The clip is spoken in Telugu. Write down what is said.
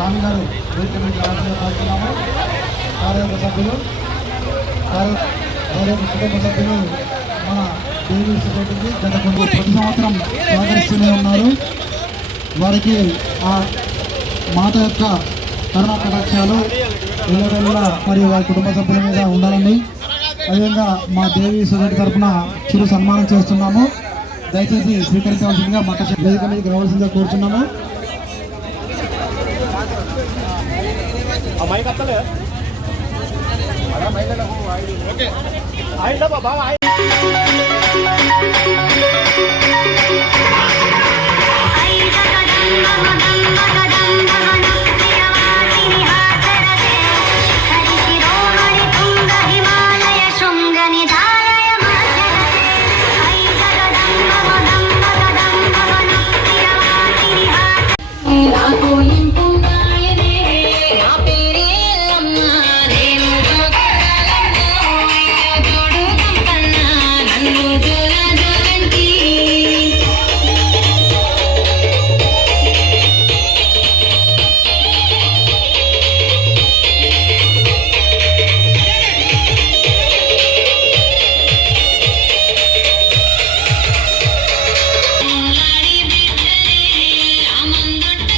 స్వామి గారు కోరుతున్నాము కార్యవర్గ సభ్యులు కార్యవర్గ కుటుంబ సభ్యులు మన దేవీ సొసైటీకి గత కొన్ని ప్రతి సంవత్సరం సహకరిస్తూనే ఉన్నారు. వారికి ఆ మాట యొక్క కరుణ కటాక్షాలు ఎల్లవెల్ల మరియు వారి కుటుంబ సభ్యుల మీద ఉండాలని. అదేవిధంగా మా దేవి సొసైటీ తరఫున చిరు సన్మానం చేస్తున్నాము. దయచేసి స్వీకరించవలసిందిగా మత వేదిక మీదకి రావాల్సిందిగా కోరుతున్నాము ఓకే. Baba Thank you.